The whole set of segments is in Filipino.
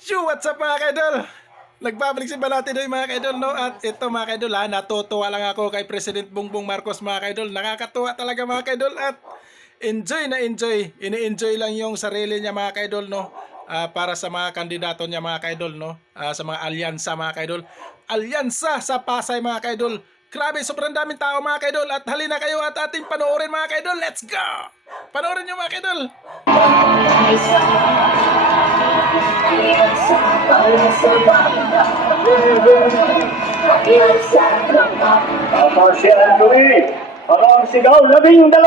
Yo, what's up mga kaidol? Nagbabalik si Balati doy mga kaidol, no? At ito mga kaidol, natutuwa lang ako kay President Bongbong Marcos mga kaidol. Nakakatuwa talaga mga kaidol at enjoy na enjoy. Ini-enjoy lang yung sarili niya mga kaidol, no? Para sa mga kandidato niya mga kaidol, no? Sa mga alyansa mga kaidol. Alyansa sa Pasay mga kaidol. Grabe, sobrang daming tao mga kaidol. At halina kayo at ating panoorin mga kaidol. Let's go! Panoorin nyo mga kaidol. Ako si Anthony. Parang sigaw, 12! 12! 12!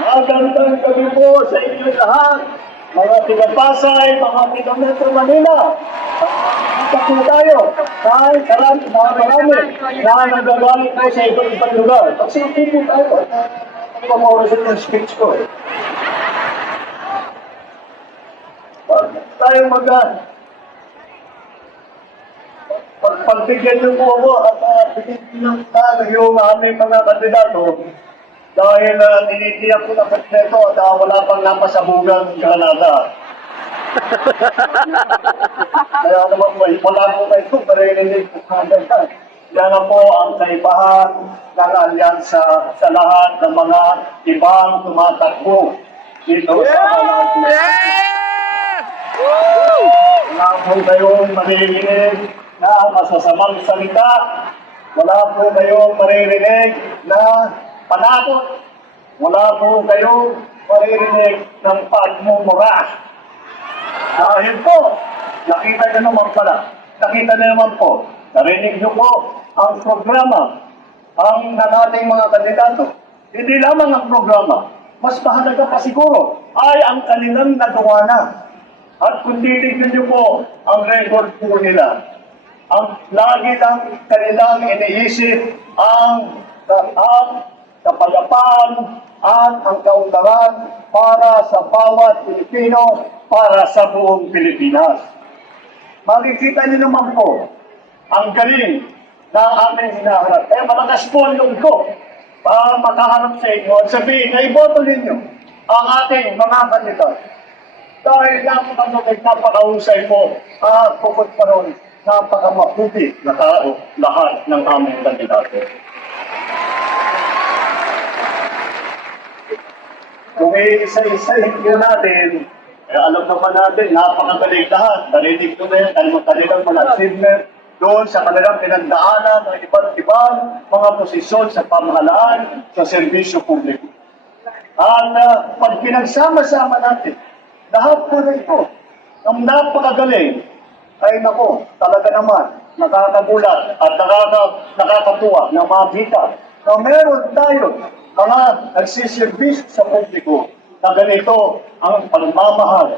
Magandang gabi po sa inyo lahat. Mga tiga-Pasay, mga tiga-Metro Manila. Kapag tayo, kahit marami na nagagalit po sa ibang lugar. Kasi hindi po tayo. Pamawarasin yung speech ko eh. Pag tayo pagbigyan niyo po ako at bigyan na yung aming mga kandidato dahil tinitiyak ko na kandidato at wala pang napasabugan Granada. Kaya naman po, wala po kayo marinig po kandidato. Yan na po ang kaibahan ng alyansa sa lahat ng mga ibang tumatakbo dito sa wala po kayong maririnig na masasamang salita. Wala po kayong maririnig na panakot. Wala po kayong maririnig ng pagmumura. Dahil po, nakita nyo naman po, narinig nyo po ang programa ng ating mga kandidato. Hindi lamang ang programa, mas mahalaga pa siguro ay ang kanilang nagawa na. At kung titignan nyo po ang record po nila, ang lagi lang kanilang iniisip ang kapayapaan at ang kaunlaran para sa bawat Pilipino, para sa buong Pilipinas. Makikita niyo naman po ang galing ng aming hinaharap. Kaya malakas po ang loob ko para makaharap sa inyo at sabihin na iboto ninyo ang ating mga kandidato. Dahil napakahusay po at bukod pa ron, napakamaputi na tao lahat ng aming kandidato. Kung isa-isahin nyo natin, alam naman natin, napakagaling lahat. Narinig ko na yan, kanilang mga achievement doon sa kanilang pinagdaanan ng iba't ibang mga posisyon sa pamahalaan, sa serbisyo publiko. At pag pinagsama-sama natin, lahat po na ito, ang napakagaling, ay nako, talaga naman, nakakagulat at nakakatuwa na makita na meron tayo mga nagsiservisyo sa publiko na ganito ang pagmamahal